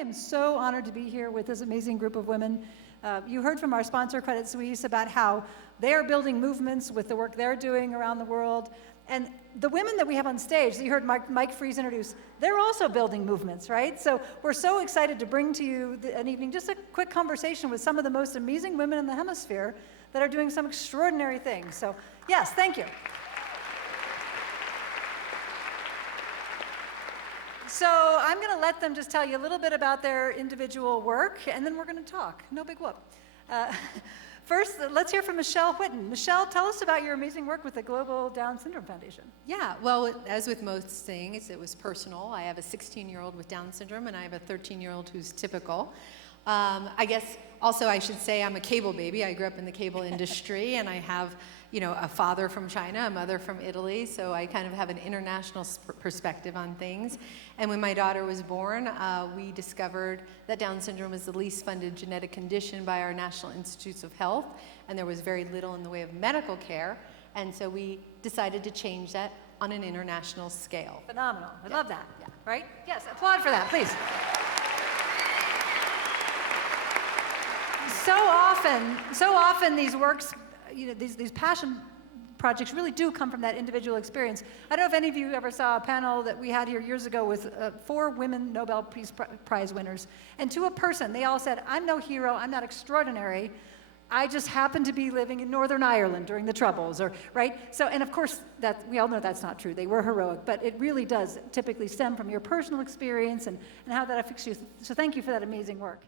am so honored to be here with this amazing group of women. You heard from our sponsor, Credit Suisse, about how they're building movements with the work they're doing around the world. And the women that we have on stage, that you heard Mike Fries introduce, they're also building movements, right? So we're so excited to bring to you an evening, just a quick conversation with some of the most amazing women in the hemisphere that are doing some extraordinary things. So yes, thank you. So I'm going to let them just tell you a little bit about their individual work, and then we're going to talk. No big whoop. First, let's hear from Michelle Whitten. Michelle, tell us about your amazing work with the Global Down Syndrome Foundation. Yeah, well, as with most things, it was personal. I have a 16-year-old with Down syndrome, and I have a 13-year-old who's typical. I guess also I should say I'm a cable baby. I grew up in the cable industry, and I have, a father from China, a mother from Italy, so I kind of have an international perspective on things. And when my daughter was born, we discovered that Down syndrome is the least funded genetic condition by our National Institutes of Health, and there was very little in the way of medical care, and so we decided to change that on an international scale. Phenomenal. I love that. Yeah. Right? Yes, applaud for that, please. So often these works, these passion projects really do come from that individual experience. I don't know if any of you ever saw a panel that we had here years ago with 4 women Nobel Peace Prize winners. And to a person, they all said, I'm no hero, I'm not extraordinary, I just happen to be living in Northern Ireland during the Troubles, right? So, and of course, we all know that's not true. They were heroic, but it really does typically stem from your personal experience and how that affects you. So thank you for that amazing work.